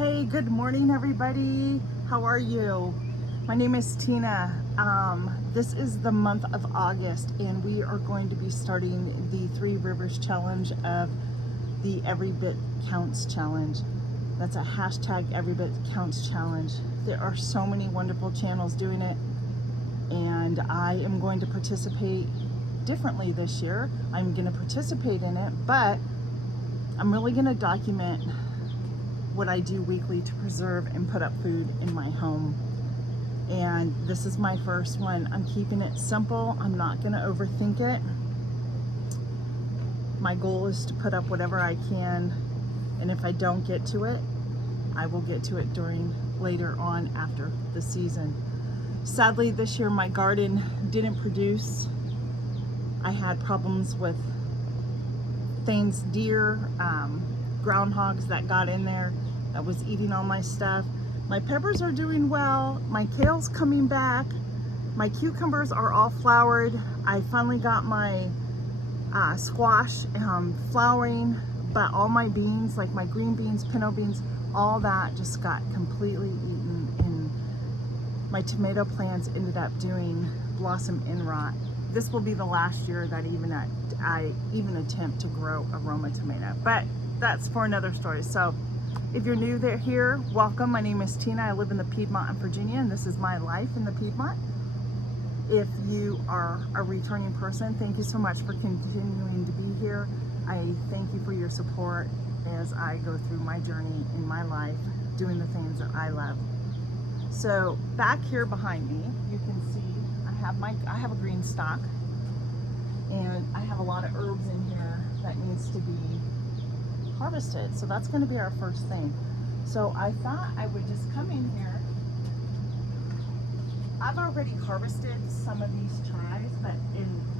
Hey, good morning, everybody. How are you? My name is Tina. This is the month of August, and we are going to be starting the 3 Rivers Challenge of the Every Bit Counts Challenge. That's a hashtag Every Bit Counts Challenge. There are so many wonderful channels doing it, and I am going to participate differently this year. I'm going to participate in it, but I'm really going to document what I do weekly to preserve and put up food in my home. And this is my first one. I'm keeping it simple. I'm not going to overthink it. My goal is to put up whatever I can, and if I don't get to it, I will get to it during later on after the season. Sadly, this year my garden didn't produce. I had problems with things, deer, groundhogs that got in there that was eating all my stuff. My peppers are doing well. My kale's coming back. My cucumbers are all flowered. I finally got my squash flowering, but all my beans, like my green beans, pinto beans, all that just got completely eaten, and my tomato plants ended up doing blossom end rot. This will be the last year that I even attempt to grow aroma tomato, but that's for another story. So if you're new here, welcome. My name is Tina. I live in the Piedmont in Virginia, and this is my life in the Piedmont. If you are a returning person, thank you so much for continuing to be here. I thank you for your support as I go through my journey in my life, doing the things that I love. So back here behind me, you can see I have a green stock, and I have a lot of herbs in here that needs to be harvested. So that's going to be our first thing. So I thought I would just come in here. I've already harvested some of these chives, but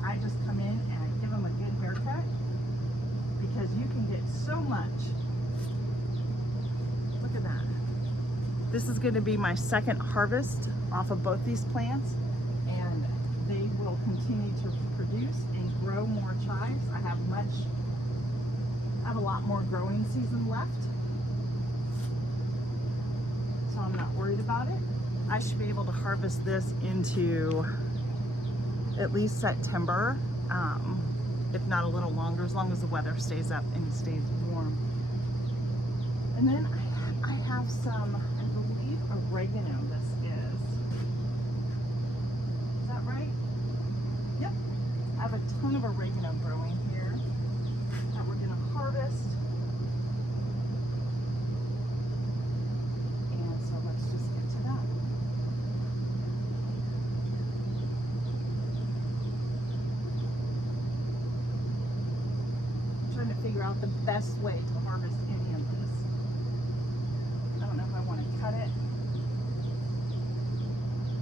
I just come in and I give them a good haircut, because you can get so much. Look at that. This is going to be my second harvest off of both these plants, and they will continue to produce and grow more chives. I have a lot more growing season left, so I'm not worried about it. I should be able to harvest this into at least September, if not a little longer, as long as the weather stays up and stays warm. And then I have some, I believe, oregano. This is that right? Yep. I have a ton of oregano growing here that we're going to harvest. And so let's just get to that. I'm trying to figure out the best way to harvest any of this. I don't know if I want to cut it.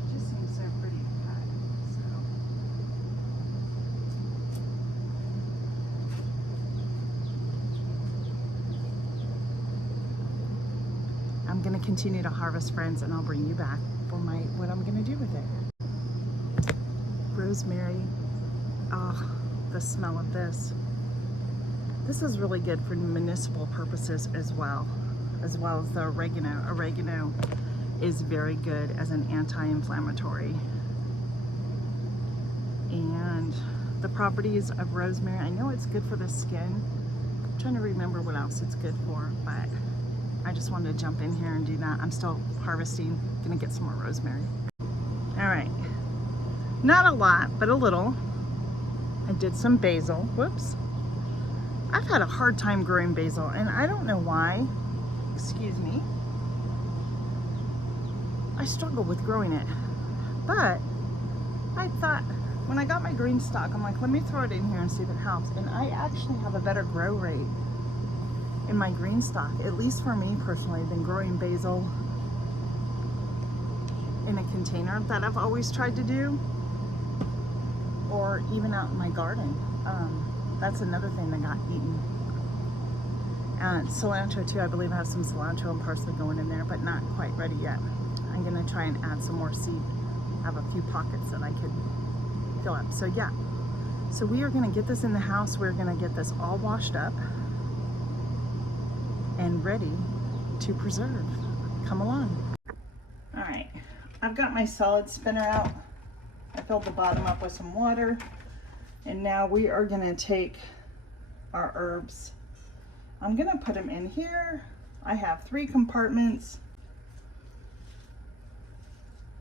It just seems so pretty to cut. So I'm going to continue to harvest, friends, and I'll bring you back for what I'm going to do with it. Rosemary. Oh, the smell of this. This is really good for municipal purposes as well as the oregano. Oregano is very good as an anti-inflammatory. And the properties of rosemary, I know it's good for the skin. I'm trying to remember what else it's good for, but I just wanted to jump in here and do that. I'm still harvesting, gonna get some more rosemary. All right, not a lot, but a little. I did some basil, whoops. I've had a hard time growing basil, and I don't know why, excuse me. I struggle with growing it, but I thought when I got my green stock, I'm like, let me throw it in here and see if it helps. And I actually have a better grow rate in my green stock, at least for me personally, than growing basil in a container that I've always tried to do, or even out in my garden. That's another thing that got eaten. And cilantro too, I believe I have some cilantro and parsley going in there, but not quite ready yet. I'm gonna try and add some more seed. I have a few pockets that I could fill up. So yeah, so we are gonna get this in the house. We're gonna get this all washed up and ready to preserve. Come along. All right, I've got my salad spinner out. I filled the bottom up with some water, and now we are gonna take our herbs. I'm gonna put them in here. I have 3 compartments,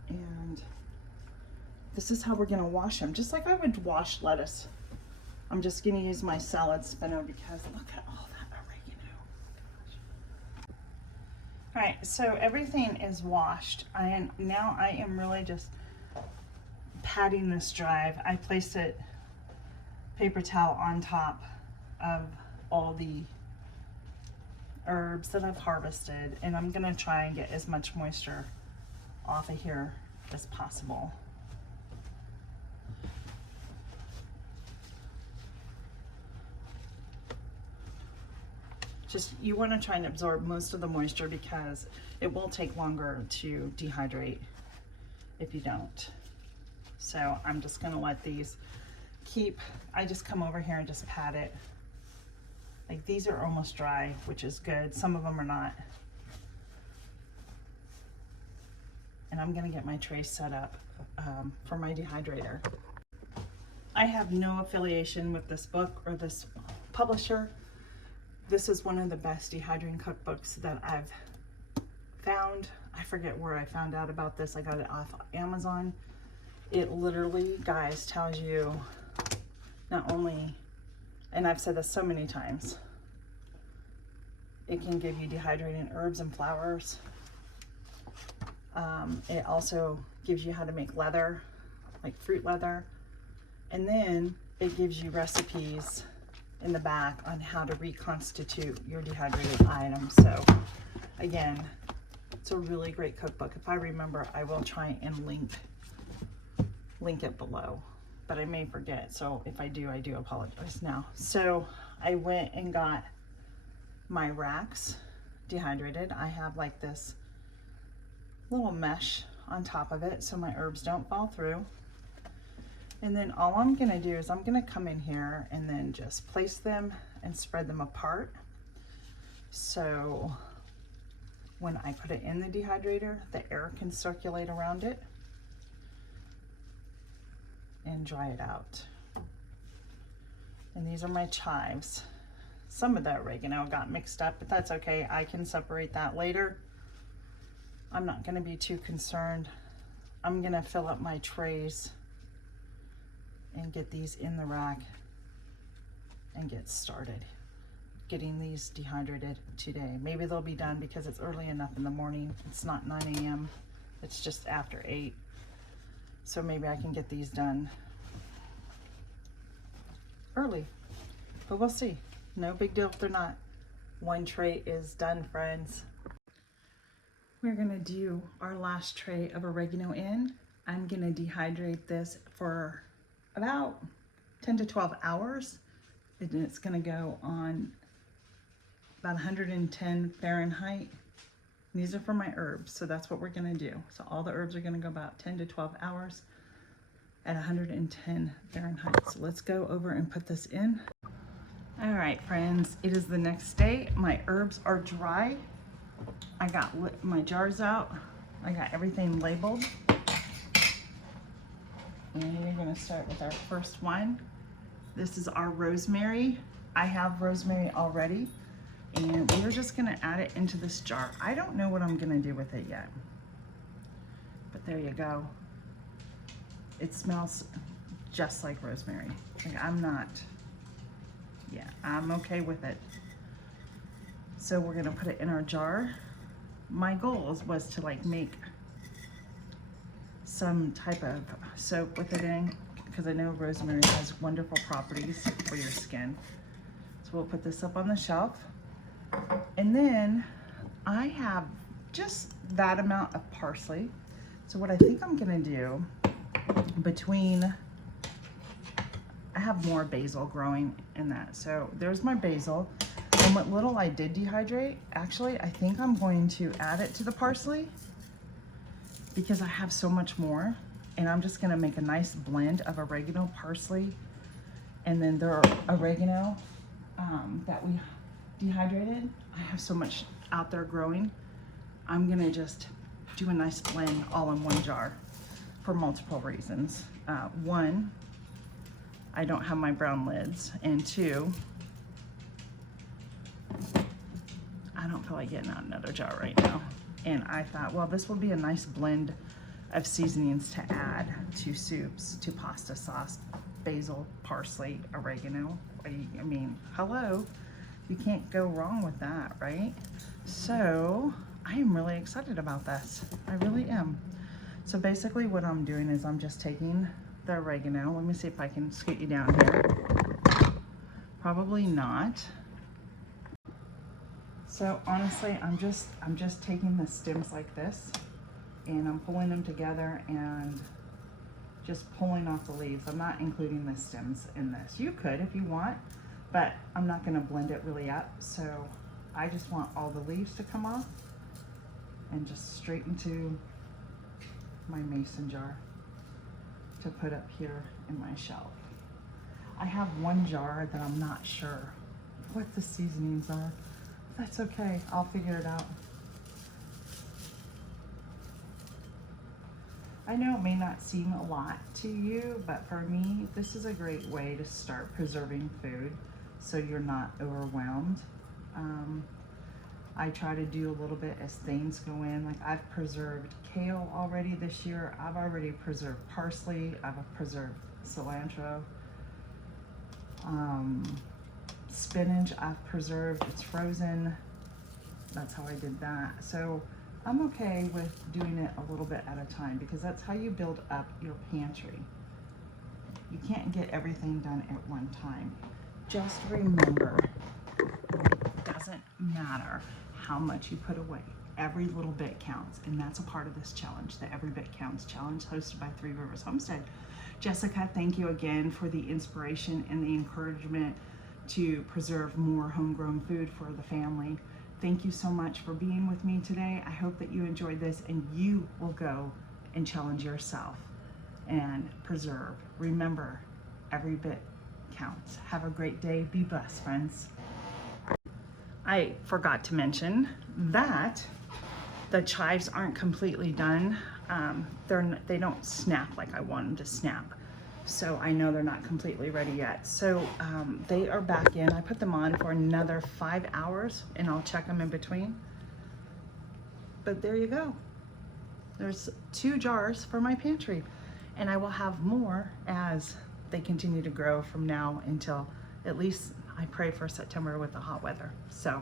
and this is how we're gonna wash them, just like I would wash lettuce. I'm just gonna use my salad spinner because look at all that oregano. Gosh. All right, so everything is washed. Now I am really just patting this dry. I placed it paper towel on top of all the herbs that I've harvested, and I'm gonna try and get as much moisture off of here as possible. Just, you want to try and absorb most of the moisture because it will take longer to dehydrate if you don't. So I'm just going to let these keep, I just come over here and just pat it. Like, these are almost dry, which is good. Some of them are not. And I'm going to get my tray set up for my dehydrator. I have no affiliation with this book or this publisher. This is one of the best dehydrating cookbooks that I've found. I forget where I found out about this. I got it off Amazon. It literally, guys, tells you not only, and I've said this so many times, it can give you dehydrating herbs and flowers. It also gives you how to make leather, like fruit leather. And then it gives you recipes in the back on how to reconstitute your dehydrated items. So again, it's a really great cookbook. If I remember, I will try and link it below, but I may forget. So if I do apologize now. So I went and got my racks dehydrated. I have like this little mesh on top of it so my herbs don't fall through. And then all I'm gonna do is I'm gonna come in here and then just place them and spread them apart. So when I put it in the dehydrator, the air can circulate around it and dry it out. And these are my chives. Some of the oregano got mixed up, but that's okay. I can separate that later. I'm not gonna be too concerned. I'm gonna fill up my trays and get these in the rack and get started getting these dehydrated today. Maybe they'll be done because it's early enough in the morning. It's not 9 a.m. It's just after 8. So maybe I can get these done early, but we'll see. No big deal if they're not. One tray is done, friends. We're gonna do our last tray of oregano in. I'm gonna dehydrate this for about 10 to 12 hours. And it's gonna go on about 110 Fahrenheit. And these are for my herbs, so that's what we're gonna do. So all the herbs are gonna go about 10 to 12 hours at 110 Fahrenheit. So let's go over and put this in. All right, friends, it is the next day. My herbs are dry. I got my jars out. I got everything labeled. And we're gonna start with our first one. This is our rosemary. I have rosemary already, and we're just gonna add it into this jar. I don't know what I'm gonna do with it yet, but there you go. It smells just like rosemary. Like, I'm okay with it. So we're gonna put it in our jar. My goal was to like make some type of soap with it in, because I know rosemary has wonderful properties for your skin. So we'll put this up on the shelf. And then I have just that amount of parsley. So what I think I'm gonna do, I have more basil growing in that. So there's my basil. And what little I did dehydrate, actually, I think I'm going to add it to the parsley because I have so much more. And I'm just gonna make a nice blend of oregano, parsley, and then the oregano that we dehydrated. I have so much out there growing, I'm gonna just do a nice blend all in one jar for multiple reasons. One, I don't have my brown lids, and two, I don't feel like getting out another jar right now. And I thought, well, this will be a nice blend of seasonings to add to soups, to pasta sauce, basil, parsley, oregano. I mean, hello, you can't go wrong with that, right? So I am really excited about this. I really am. So basically what I'm doing is I'm just taking the oregano. Let me see if I can scoot you down here. Probably not. So honestly, I'm just taking the stems like this, and I'm pulling them together and just pulling off the leaves. I'm not including the stems in this. You could if you want, but I'm not gonna blend it really up. So I just want all the leaves to come off and just straight into my mason jar to put up here in my shelf. I have one jar that I'm not sure what the seasonings are. That's okay, I'll figure it out. I know it may not seem a lot to you, but for me, this is a great way to start preserving food so you're not overwhelmed. I try to do a little bit as things go in. Like I've preserved kale already this year. I've already preserved parsley. I've preserved cilantro. Spinach I've preserved, it's frozen. That's how I did that. So I'm okay with doing it a little bit at a time because that's how you build up your pantry. You can't get everything done at one time. Just remember, it doesn't matter how much you put away. Every little bit counts, and that's a part of this challenge, the Every Bit Counts Challenge hosted by Three Rivers Homestead. Jessica, thank you again for the inspiration and the encouragement to preserve more homegrown food for the family. Thank you so much for being with me today. I hope that you enjoyed this and you will go and challenge yourself and preserve. Remember, every bit counts. Have a great day. Be blessed, friends. I forgot to mention that the chives aren't completely done. They don't snap like I want them to snap. So I know they're not completely ready yet. So they are back in. I put them on for another 5 hours and I'll check them in between. But there you go. There's 2 jars for my pantry, and I will have more as they continue to grow from now until at least I pray for September with the hot weather. So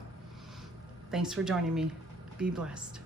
thanks for joining me. Be blessed.